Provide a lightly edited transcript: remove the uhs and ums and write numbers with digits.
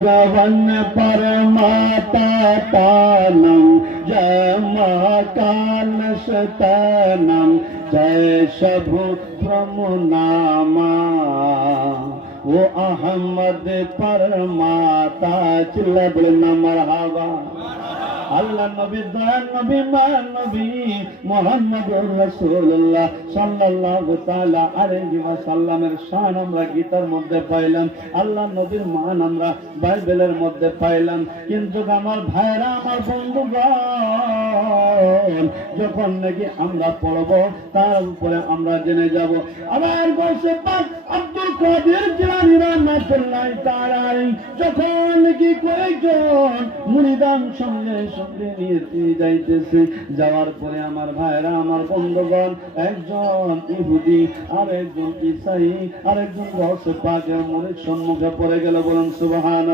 गवन परमाता तानम जय महाकाल शतनम जय शभु प्रमुनामा वो अहमद परमाता चिल्ला बोले ना मरहबा আল্লাহ নবী দয়ার নবী মায়ার নবী মুহাম্মদুর রাসূলুল্লাহ সাল্লাল্লাহু তাআলা আলাইহি ওয়াসাল্লামের শান আমরা গীতার মধ্যে পাইলাম, আল্লাহ নবীর মান আমরা বাইবেলের মধ্যে পাইলাম। কিন্তু আমার ভাইরা, আমার বন্ধুগণ, যখন নাকি আমরা পড়ব তার উপরে আমরা জেনে যাব। আমার গৌসে পাক আব্দুল কাদের জিলানী রাহমাতুল্লাহি তাআলা যখন নাকি কয়েকজন মুরিদান সঙ্গে সঙ্গে নিয়ে যাইতেছে, যাওয়ার পরে আমার ভাইরা, আমার বন্ধুগণ, একজন ইহুদি আর একজন ঈসাই আর একজন গৌসে পাকের মুরিদ সম্মুখে পড়ে গেল। বলুন সুবহানাল্লাহ।